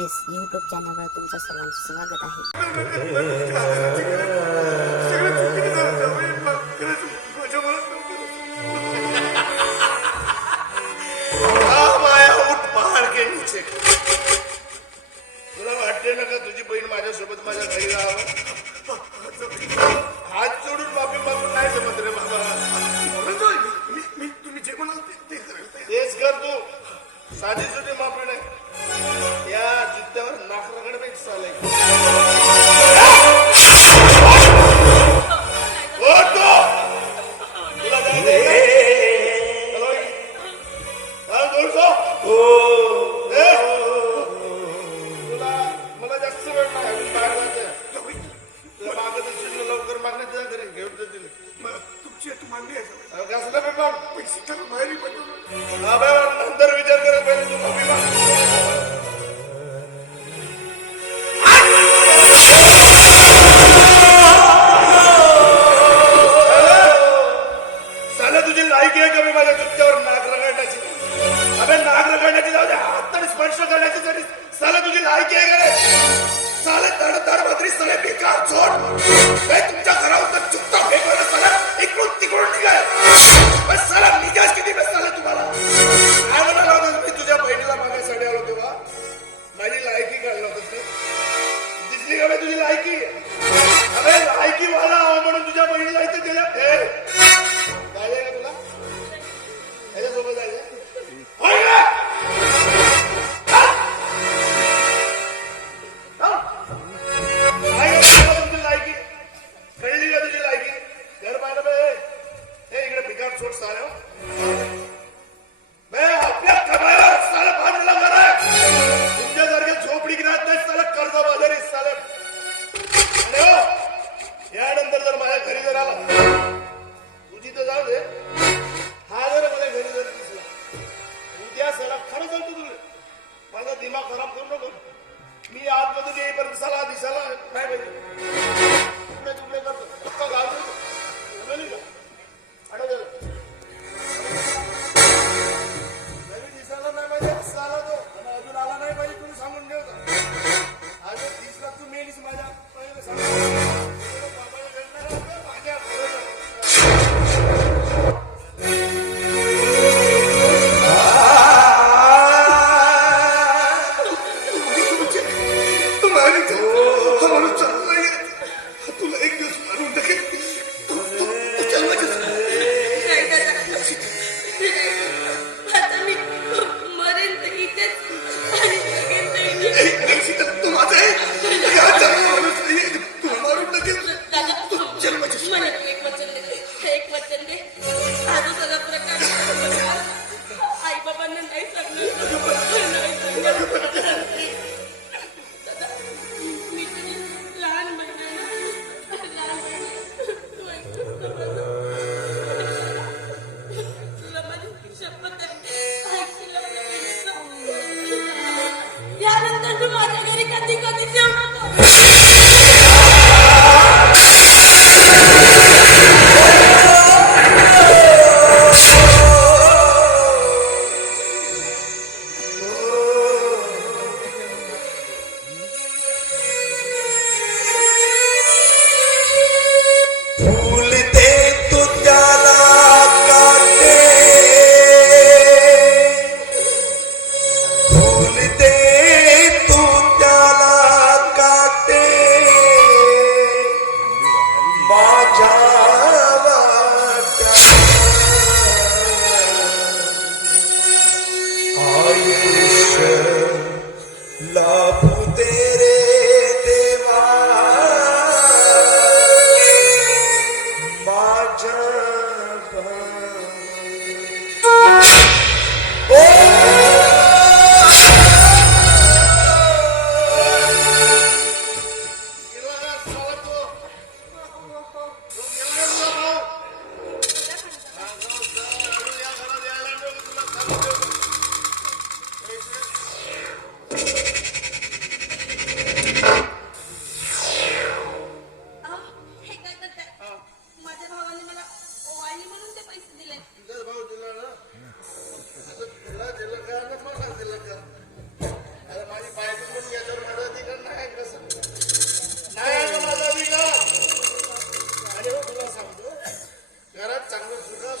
Express YouTube चॅनलवर तुमचं सर्वांचं स्वागत आहे. तुला वाटते ना का तुझी बहीण माझ्यासोबत माझ्या घरी राहावं? हात जोडून माफी मागून नाही जमत रे बाबा. तुम्ही जे म्हणाल तेच कर तू. साधी सुधी माफी नाही. या जुत्त्यावर नाकराकडे भेट चालय. तुला मला जास्त वेळ नाही बाहेर जायचं. तुला मागत असेल लवकर मागण्यात जा घरी घेऊन जातील. तुमची मागणी आहे कसलं पण माग पैसे तर बाहेर नंतर विचार करा पहिले तू माफी माग. साला तुझी लायकी आहे का मी माझ्या जुत्त्यावर नाक रगडण्याची? अबे नाक रगडण्याची जाऊ दे, हात तरी स्पर्श करण्याची तरी साला तुझी लायकी आहे का रे? साले तडतड मात्री साले बेकार झोड. तुमच्या घरावर तर जुत्ता फेकवला साला इकडून तिकडून निघाय. साला निघास किती बस साले तुम्हाला? काय म्हणाला होता मी तुझ्या बहिणीला मागण्यासाठी आलो तेव्हा? माझी लायकी काढला होतास का? दिसली का तुझी लायकी? अबे लायकी वाला हवा म्हणून तुझ्या बहिणीला इथे दिलं. जायचंय का तुला? याच्यासोबत जायचंय? तुझी लायकी कळली का? तुझी लायकी घर पाहिलं बे. हे इकडे भिकार सोड साऱ्या. आपल्या कमाईवर साला बांधलेला घर आहे. तुमच्यासारखे झोपडी गिरात नाही साला कर्ज बाजारी साले. आणि हो यानंतर जर माझ्या घरी जर आला तुझी तर जाऊ दे. हा जर मला घरी जर दिसला उद्या साला खरं सांगतो तुला माझा दिमाग खराब करू नको. मी आतमधून येईपर्यंत साला दिसायला नाही पाहिजे. तुकडे तुकडे करतो पक्का घालतो. समजली का? आठवलं नवीन दिसायला नाही पाहिजे साला तो. आणि अजून आला नाही पाहिजे तुम्ही सांगून ठेवता. आज दिसला तू मेलीस माझ्या पहिले सांग. माझ्या तुला एक दिवस मारून टाकेल. तू माझा आहे. तुला मारून टाकेल. एक वचन दे. माझा सगळा प्रकार आई बाबांना नाही सांगणार. मी तुझी लहान बहीण आहे ना. तुला माझी शपथ आहे. यानंतर तू माझ्या घरी कधी कधीच येऊ नको.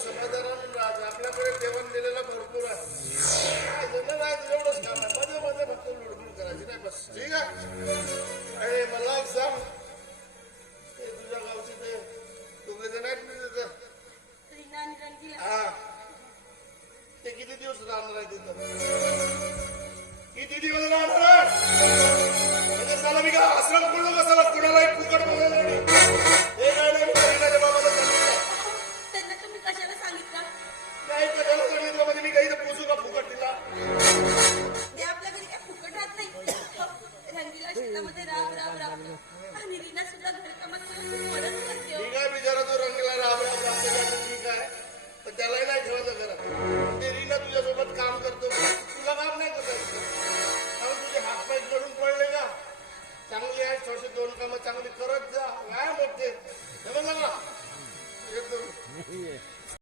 समाधानानं राहा. आपल्याकडे जेवण दिलेलं भरपूर आहे. काय झालं नाही, एवढंच काम आहे. मध्ये मध्ये फक्त लुडबुड करायची नाही, बस. ठीक आहे. आणि मला एक सांग, ते तुझ्या गावचे ते दोघे जण आहेत ना तिथं, रीना आणि रंगीला हा, ते किती दिवस राहणार आहे तिथं? किती दिवस राहणार आहे? म्हणजे साला मी काय आश्रम खोललो का साला? कुणालाही फुकट बोलायला नाही. हे काय नाही, मी रीनाच्या बाबाला सांगितलं. त्यांना तुम्ही कशाला सांगितलं? नाही कशाला सांगितलं म्हणजे मी काही तर पोचू का फुकट तिला? ते आपल्या घरी काय फुकट राहत नाही. रंगीला शेतामध्ये राब राब राबतो आणि रीना सुद्धा घरकामात खूप मदत करते हो. ठीक आहे, बिचारा तो रंगीला राबला लागतो, ठीक आहे, पण त्यालाही नाही ठेवायचं घरात. ते रीना तुझ्यासोबत काम करतो, तुला काम नाही करत. तुझे हातपाय गळून पडले का? चांगली आहे, थोडेसे दोन कामं चांगली करत जा.